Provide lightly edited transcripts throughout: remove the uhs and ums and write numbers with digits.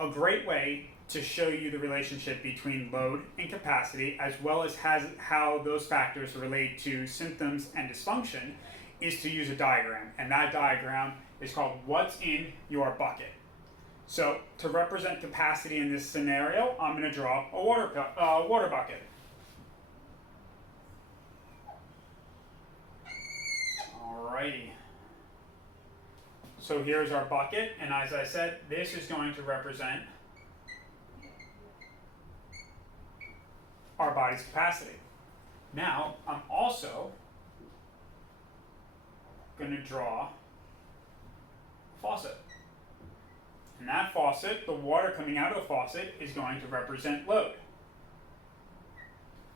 a great way to show you the relationship between load and capacity, as well as how those factors relate to symptoms and dysfunction, is to use a diagram. And that diagram is called what's in your bucket. So to represent capacity in this scenario, I'm going to draw a water bucket. Alrighty. So here's our bucket, and as I said, this is going to represent our body's capacity. Now, I'm also going to draw a faucet. And that faucet, the water coming out of the faucet, is going to represent load.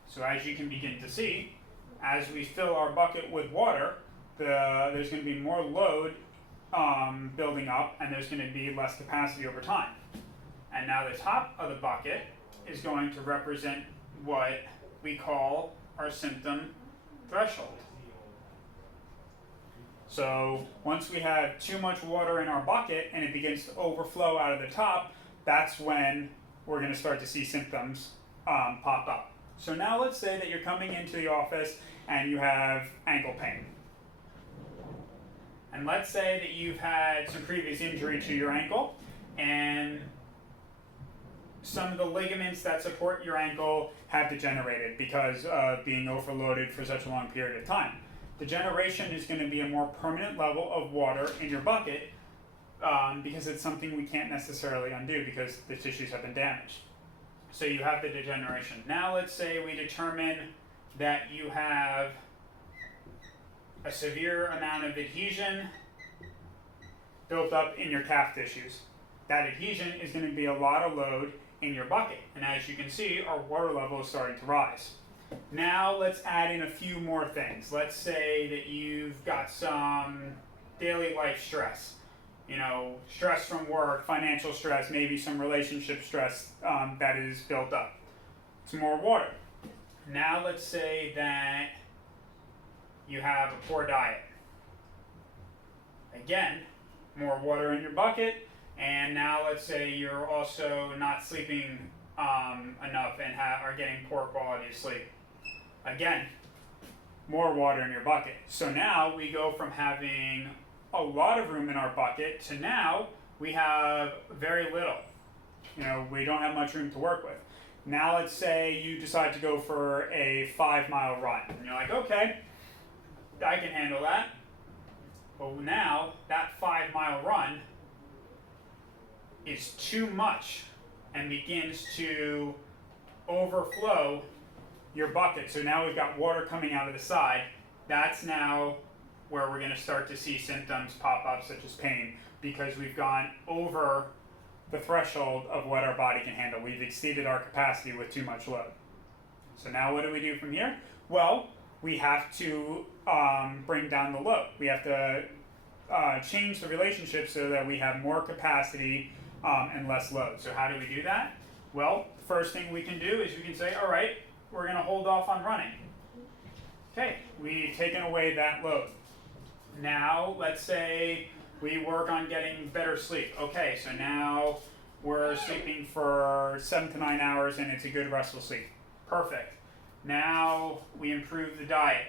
So as you can begin to see, as we fill our bucket with water, there's going to be more load building up, and there's going to be less capacity over time. And now the top of the bucket is going to represent what we call our symptom threshold. So once we have too much water in our bucket and it begins to overflow out of the top, that's when we're going to start to see symptoms pop up. So now let's say that you're coming into the office and you have ankle pain. And let's say that you've had some previous injury to your ankle, and some of the ligaments that support your ankle have degenerated because of being overloaded for such a long period of time. Degeneration is going to be a more permanent level of water in your bucket because it's something we can't necessarily undo because the tissues have been damaged. So you have the degeneration. Now let's say we determine that you have a severe amount of adhesion built up in your calf tissues. That adhesion is going to be a lot of load in your bucket. And as you can see, our water level is starting to rise. Now let's add in a few more things. Let's say that you've got some daily life stress. You know, stress from work, financial stress, maybe some relationship stress that is built up. Some more water. Now let's say that you have a poor diet. Again, more water in your bucket, and now let's say you're also not sleeping enough and are getting poor quality of sleep. Again, more water in your bucket. So now we go from having a lot of room in our bucket to now we have very little. You know, we don't have much room to work with. Now let's say you decide to go for a 5-mile run. And you're like, okay, I can handle that. But now that 5-mile run is too much and begins to overflow your bucket. So now we've got water coming out of the side. That's now where we're going to start to see symptoms pop up, such as pain, because we've gone over the threshold of what our body can handle. We've exceeded our capacity with too much load. So now what do we do from here? Well, we have to bring down the load. We have to change the relationship so that we have more capacity and less load. So how do we do that? Well, the first thing we can do is we can say, all right, we're going to hold off on running. Okay, we've taken away that load. Now, let's say we work on getting better sleep. Okay, so now we're sleeping for 7 to 9 hours and it's a good restful sleep. Perfect. Now we improve the diet.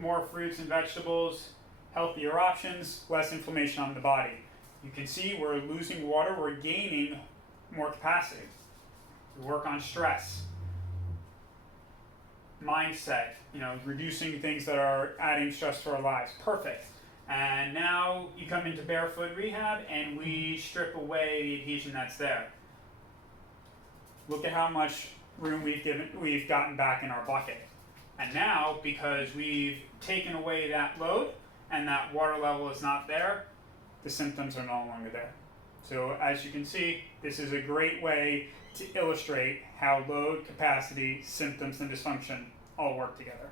More fruits and vegetables, healthier options, less inflammation on the body. You can see we're losing water, we're gaining more capacity. We work on stress, mindset, you know, reducing things that are adding stress to our lives. Perfect. And now you come into barefoot rehab and we strip away the adhesion that's there. Look at how much room we've gotten back in our bucket. And now, because we've taken away that load and that water level is not there, the symptoms are no longer there. So as you can see, this is a great way to illustrate how load, capacity, symptoms, and dysfunction all work together.